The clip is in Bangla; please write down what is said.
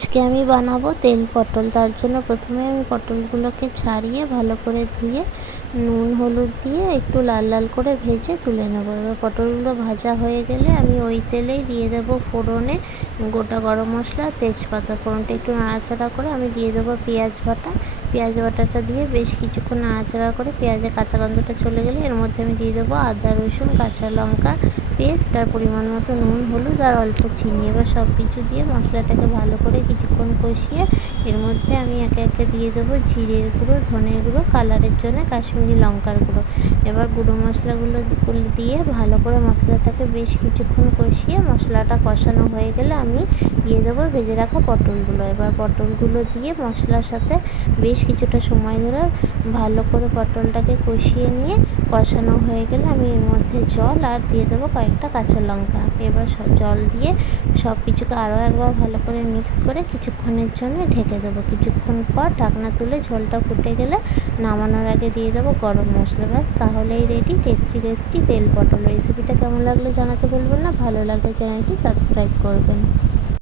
আজকে আমি বানাবো তেল পটল। তার জন্য প্রথমে আমি পটলগুলোকে ছাড়িয়ে ভালো করে ধুয়ে নুন হলুদ দিয়ে একটু লাল লাল করে ভেজে তুলে নেবো। এবার পটলগুলো ভাজা হয়ে গেলে আমি ওই তেলেই দিয়ে দেবো ফোড়নে গোটা গরম মশলা, তেজপাতা। ফোড়নটা একটু নাড়াচাড়া করে আমি দিয়ে দেবো পেঁয়াজ বাটা। পেঁয়াজ বাটাটা দিয়ে বেশ কিছুক্ষণ নাড়াচাড়া করে পেঁয়াজের কাঁচা গন্ধটা চলে গেলে এর মধ্যে আমি দিয়ে দেবো আদা রসুন কাঁচা লঙ্কা পেস্ট আর পরিমাণ মতো নুন হলুদ আর অল্প চিনি। এবার সব কিছু দিয়ে মশলাটাকে ভালো করে কিছুক্ষণ কষিয়ে এর মধ্যে আমি একে একে দিয়ে দেবো জিরের গুঁড়ো, ধনের গুঁড়ো, কালারের জন্য কাশ্মীরি লঙ্কার গুঁড়ো। এবার গুঁড়ো মশলাগুলো দিয়ে ভালো করে মশলাটাকে বেশ কিছুক্ষণ কষিয়ে মশলাটা কষানো হয়ে গেলে আমি দিয়ে দেবো ভেজে রাখা পটলগুলো। এবার পটলগুলো দিয়ে মশলার সাথে বেশ কিছুটা সময় ধরে ভালো করে পটলটাকে কষিয়ে নিয়ে কষানো হয়ে গেলে আমি এর মধ্যে জল আর দিয়ে দেবো কয়েকটা কাঁচা লঙ্কা। এবার জল দিয়ে সব কিছুকে আরও একবার ভালো করে মিক্স করে কিছুক্ষণের জন্য ঢেকে দেবো। কিছুক্ষণ পর ঢাকনা তুলে ঝোলটা ফুটে গেলে নামানোর আগে দিয়ে দেবো গরম মশলা। ব্যাস তাহলেই রেডি টেস্টি তেল পটল। রেসিপিটা কেমন লাগলো জানাতে ভুলবেন না। ভালো লাগলে চ্যানেলটি সাবস্ক্রাইব করবেন।